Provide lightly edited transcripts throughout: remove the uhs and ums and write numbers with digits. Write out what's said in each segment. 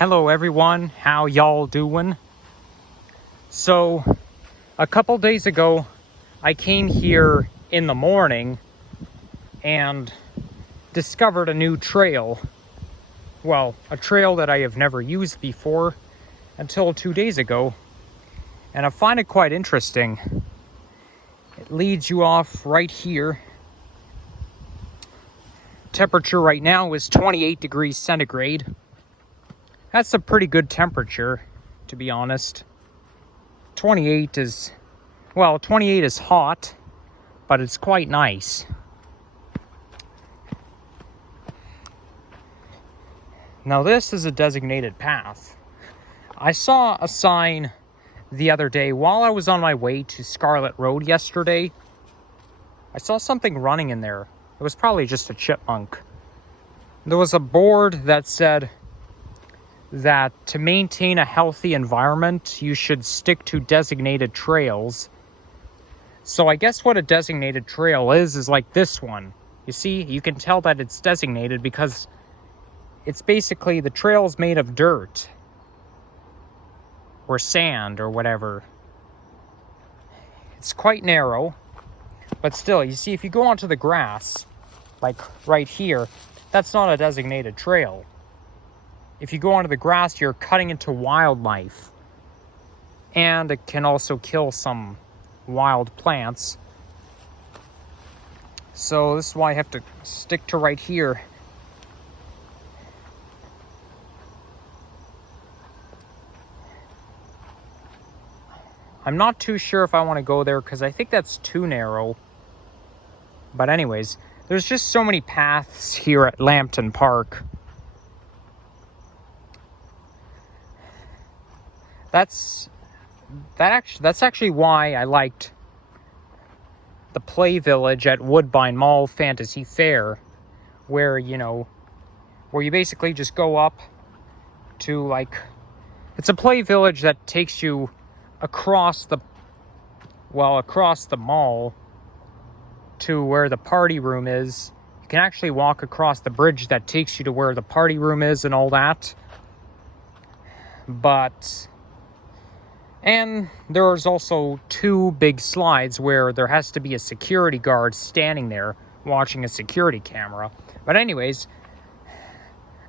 Hello everyone, how y'all doing? So, a couple days ago, I came here in the morning and discovered a new trail. Well, a trail that I have never used before until 2 days ago. And I find it quite interesting. It leads you off right here. Temperature right now is 28 degrees centigrade. That's a pretty good temperature, to be honest. 28 is hot, but it's quite nice. Now this is a designated path. I saw a sign the other day while I was on my way to Scarlet Road yesterday. I saw something running in there. It was probably just a chipmunk. There was a board that said that to maintain a healthy environment, you should stick to designated trails. So I guess what a designated trail is like this one. You see, you can tell that it's designated because it's basically the trail's made of dirt or sand or whatever. It's quite narrow, but still, you see, if you go onto the grass, like right here, that's not a designated trail. If you go onto the grass, you're cutting into wildlife. And it can also kill some wild plants. So this is why I have to stick to right here. I'm not too sure if I want to go there because I think that's too narrow. But anyways, there's just so many paths here at Lambton Park. That's actually why I liked the Play Village at Woodbine Mall Fantasy Fair, where you basically just go up to it's a play village that takes you across the mall to where the party room is. You can actually walk across the bridge that takes you to where the party room is and all that. And there's also 2 big slides where there has to be a security guard standing there watching a security camera. But anyways,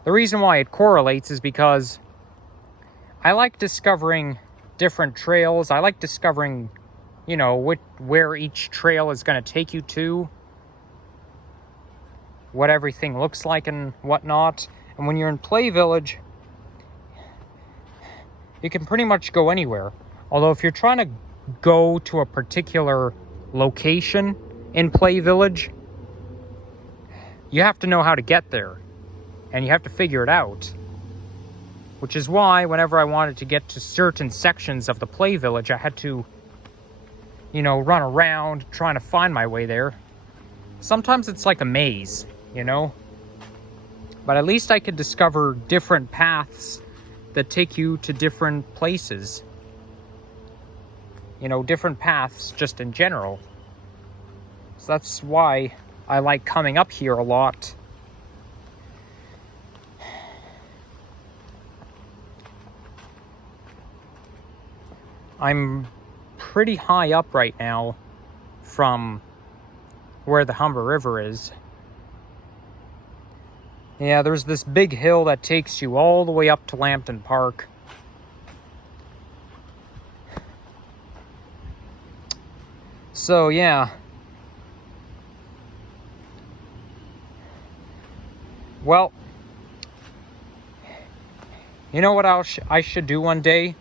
the reason why it correlates is because I like discovering different trails. I like discovering, where each trail is going to take you to, what everything looks like and whatnot. And when you're in Play Village, you can pretty much go anywhere. Although if you're trying to go to a particular location in Play Village, you have to know how to get there. And you have to figure it out. Which is why whenever I wanted to get to certain sections of the Play Village, I had to, run around trying to find my way there. Sometimes it's like a maze, But at least I could discover different paths that take you to different places. Different paths just in general. So that's why I like coming up here a lot. I'm pretty high up right now from where the Humber River is. Yeah, there's this big hill that takes you all the way up to Lambton Park. So, yeah. Well, you know what I should do one day?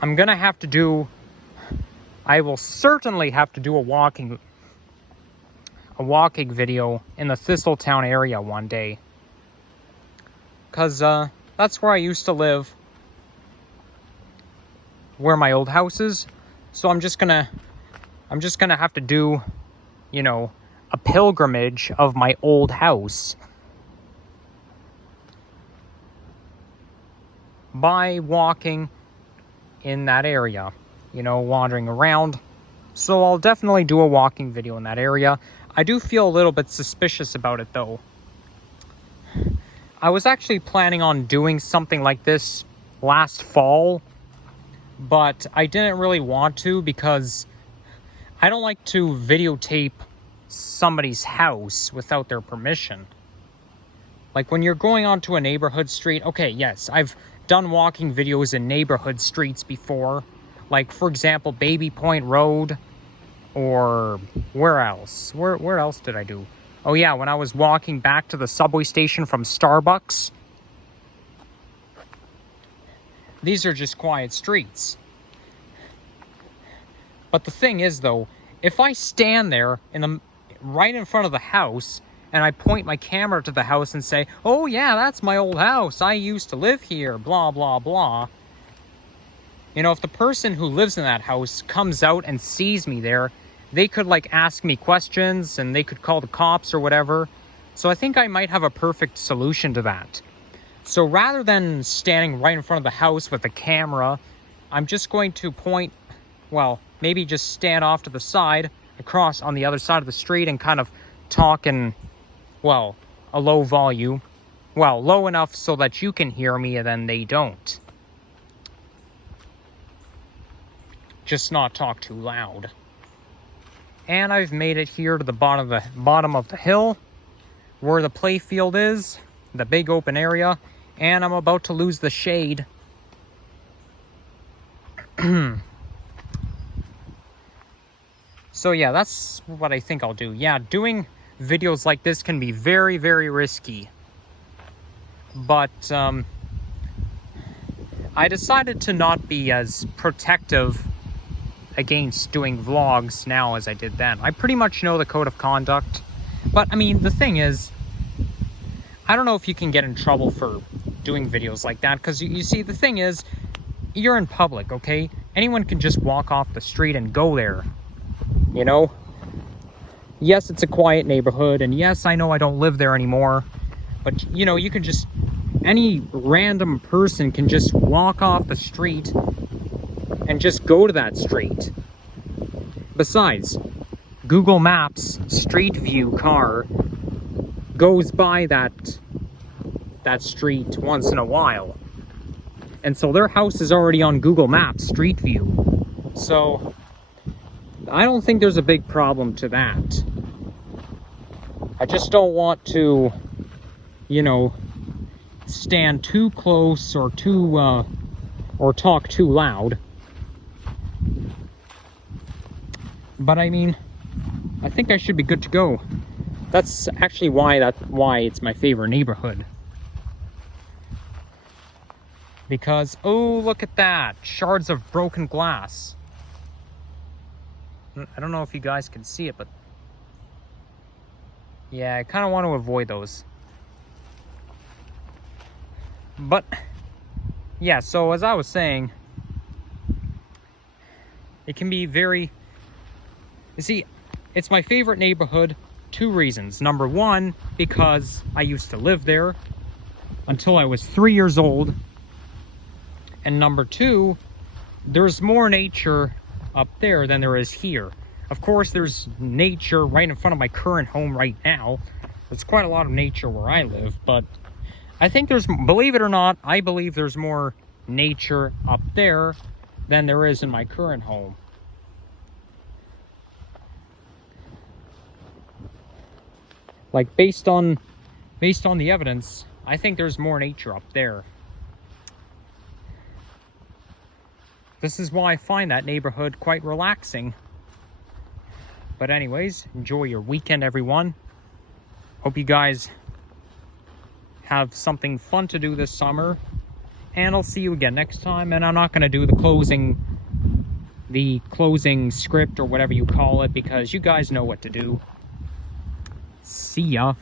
I will certainly have to do a walking video in the Thistletown area one day. Because that's where I used to live. Where my old house is. So I'm just gonna have to do, a pilgrimage of my old house. By walking in that area, wandering around. So I'll definitely do a walking video in that area. I do feel a little bit suspicious about it though. I was actually planning on doing something like this last fall, but I didn't really want to because I don't like to videotape somebody's house without their permission. Like when you're going onto a neighborhood street, okay, yes, I've done walking videos in neighborhood streets before. Like, for example, Baby Point Road, or where else? Where else did I do? Oh yeah, when I was walking back to the subway station from Starbucks. These are just quiet streets. But the thing is, though, if I stand there right in front of the house and I point my camera to the house and say, oh yeah, that's my old house, I used to live here, blah, blah, blah. You know, if the person who lives in that house comes out and sees me there, they could like ask me questions and they could call the cops or whatever. So I think I might have a perfect solution to that. So rather than standing right in front of the house with the camera, I'm just going to point, well, maybe just stand off to the side, across on the other side of the street and kind of talk in, well, a low volume. Well, low enough so that you can hear me and then they don't. Just not talk too loud. And I've made it here to the bottom of the hill where the play field is, the big open area, and I'm about to lose the shade. So yeah, that's what I think I'll do. Yeah, doing videos like this can be very, very risky. But I decided to not be as protective against doing vlogs now as I did then. I pretty much know the code of conduct. But I mean, the thing is, I don't know if you can get in trouble for doing videos like that, because you see, the thing is, you're in public, okay? Anyone can just walk off the street and go there, you know? Yes, it's a quiet neighborhood, and yes, I know I don't live there anymore, but you know, you can just, any random person can just walk off the street and just go to that street. Besides, Google Maps Street View car goes by that street once in a while. And so their house is already on Google Maps Street View. So I don't think there's a big problem to that. I just don't want to, you know, stand too close or talk too loud. But I mean, I think I should be good to go. That's actually why it's my favorite neighborhood. Because, oh, look at that. Shards of broken glass. I don't know if you guys can see it, but yeah, I kind of want to avoid those. But yeah, so as I was saying, it can be very, you see, it's my favorite neighborhood. 2 reasons. Number 1, because I used to live there until I was 3 years old. And number 2, there's more nature up there than there is here. Of course, there's nature right in front of my current home right now. There's quite a lot of nature where I live, but I think there's, believe it or not, I believe there's more nature up there than there is in my current home. Like, based on the evidence, I think there's more nature up there. This is why I find that neighborhood quite relaxing. But anyways, enjoy your weekend, everyone. Hope you guys have something fun to do this summer. And I'll see you again next time. And I'm not going to do the closing script or whatever you call it, because you guys know what to do. See ya.